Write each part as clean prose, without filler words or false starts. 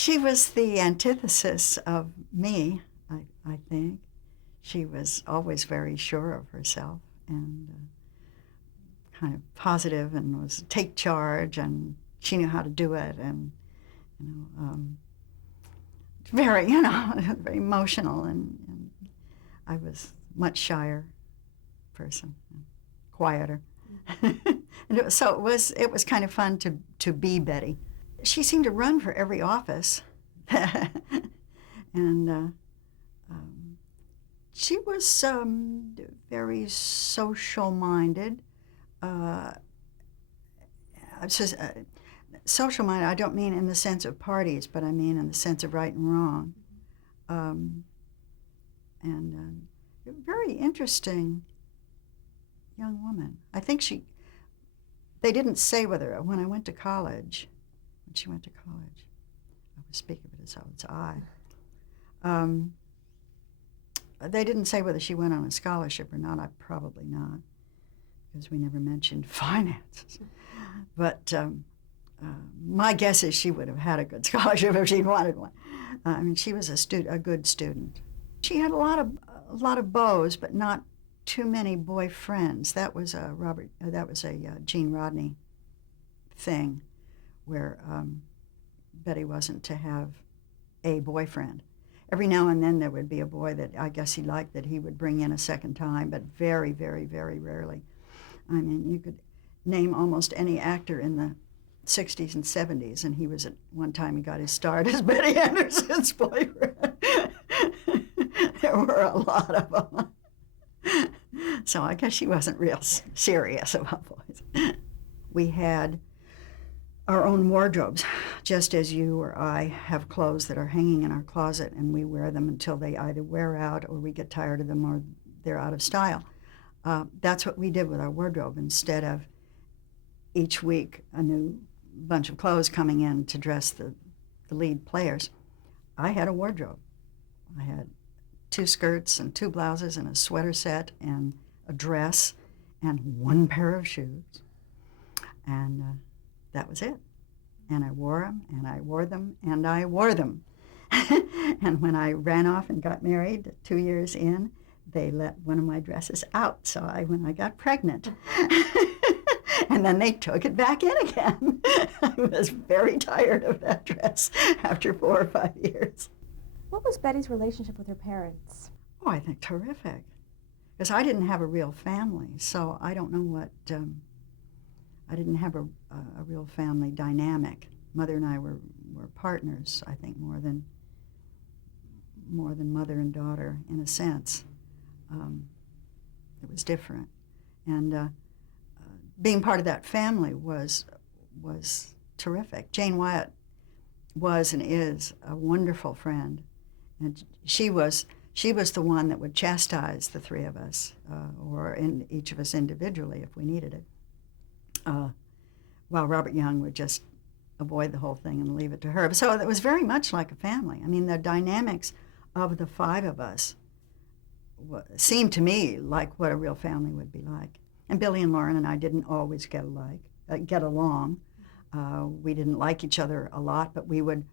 She was the antithesis of me, I think. She was always very sure of herself and kind of positive and was take charge, and she knew how to do it, and very, very emotional, and I was much shyer person, quieter. And it was kind of fun to be Betty. She seemed to run for every office, and she was very social-minded. Social-minded, I don't mean in the sense of parties, but I mean in the sense of right and wrong. And a very interesting young woman. I think they didn't say whether, when I went to college, when she went to college, I was speaking of it as though it's I, they didn't say whether she went on a scholarship or not. Probably not, because we never mentioned finances. But my guess is she would have had a good scholarship if she'd wanted one. I mean, she was a good student. She had a lot of beaux, but not too many boyfriends. That was a Gene Rodney thing, where Betty wasn't to have a boyfriend. Every now and then there would be a boy that I guess he liked that he would bring in a second time, but very, very, very rarely. I mean, you could name almost any actor in the 60s and 70s, and he was at one time he got his start as Betty Anderson's boyfriend. There were a lot of them. So I guess she wasn't real serious about boys. We had our own wardrobes, just as you or I have clothes that are hanging in our closet, and we wear them until they either wear out or we get tired of them or they're out of style. That's what we did with our wardrobe. Instead of each week a new bunch of clothes coming in to dress the lead players, I had a wardrobe. I had 2 skirts and 2 blouses and a sweater set and a dress and 1 pair of shoes. And that was it. And I wore them, and I wore them, and I wore them. And when I ran off and got married 2 years in, they let one of my dresses out. So when I got pregnant, and then they took it back in again. I was very tired of that dress after 4 or 5 years. What was Betty's relationship with her parents? Oh, I think terrific. Because I didn't have a real family, so I don't know what, I didn't have a real family dynamic. Mother and I were partners, I think, more than mother and daughter, in a sense. It was different. And being part of that family was terrific. Jane Wyatt was and is a wonderful friend. And she was the one that would chastise the 3 of us, or each of us individually if we needed it. While Robert Young would just avoid the whole thing and leave it to her. So it was very much like a family. I mean, the dynamics of the 5 of us seemed to me like what a real family would be like. And Billy and Lauren and I didn't always get along. We didn't like each other a lot, but we would,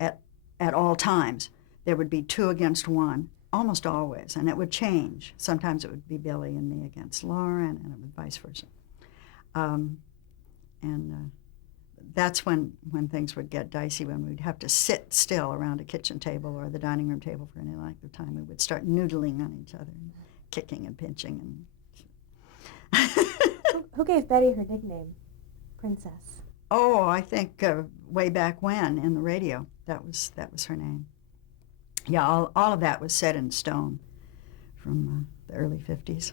at all times, there would be 2 against 1, almost always, and it would change. Sometimes it would be Billy and me against Lauren, and it would vice versa. And that's when things would get dicey, when we'd have to sit still around a kitchen table or the dining room table for any length of time. We would start noodling on each other, and kicking and pinching. And Who gave Betty her nickname, Princess? Oh, I think way back when in the radio, that was her name. Yeah, all of that was set in stone from the early 50s.